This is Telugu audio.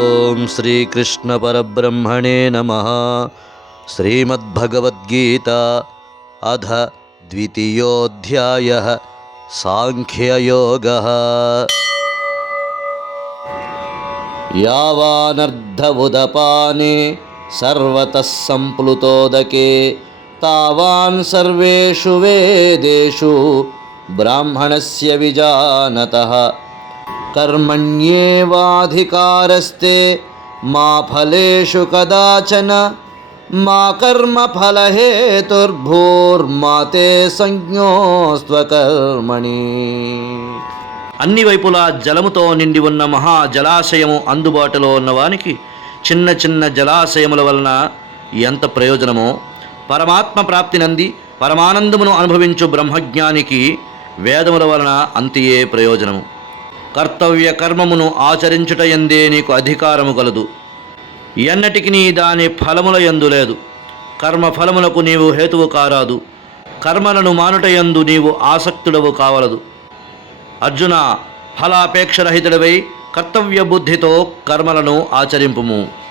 ఓం శ్రీకృష్ణ పరబ్రహ్మణే నమః. శ్రీమద్భగవద్గీత అథ ద్వితీయోऽధ్యాయః సాంఖ్యయోగः. యావానర్ధవుదపానే సర్వతః సంప్లుతోదకే తావాన్ సర్వేషు వేదేషు బ్రాహ్మణస్య విజానతః. కర్మణ్యేవాధికారస్తే మా ఫలేషు కదాచన మా కర్మఫలహేతుర్భూర్మా తే సంజ్ఞోస్త్వకర్మణి. అన్ని వైపులా జలముతో నిండి ఉన్న మహా జలాశయము అందుబాటులో ఉన్నవానికి చిన్న చిన్న జలాశయముల వలన ఎంత ప్రయోజనమో, పరమాత్మ ప్రాప్తి నంది పరమానందమును అనుభవించు బ్రహ్మజ్ఞానికి వేదముల వలన అంతియే ప్రయోజనము. కర్తవ్య కర్మమును ఆచరించుటయందే నీకు అధికారము కలదు. ఎన్నటికి దాని ఫలముల యందు లేదు. కర్మఫలములకు నీవు హేతువు కారాదు. కర్మలను మానుటయందు నీవు ఆసక్తుడవు కావలదు. అర్జున, ఫలాపేక్షరహితుడవై కర్తవ్య బుద్ధితో కర్మలను ఆచరింపుము.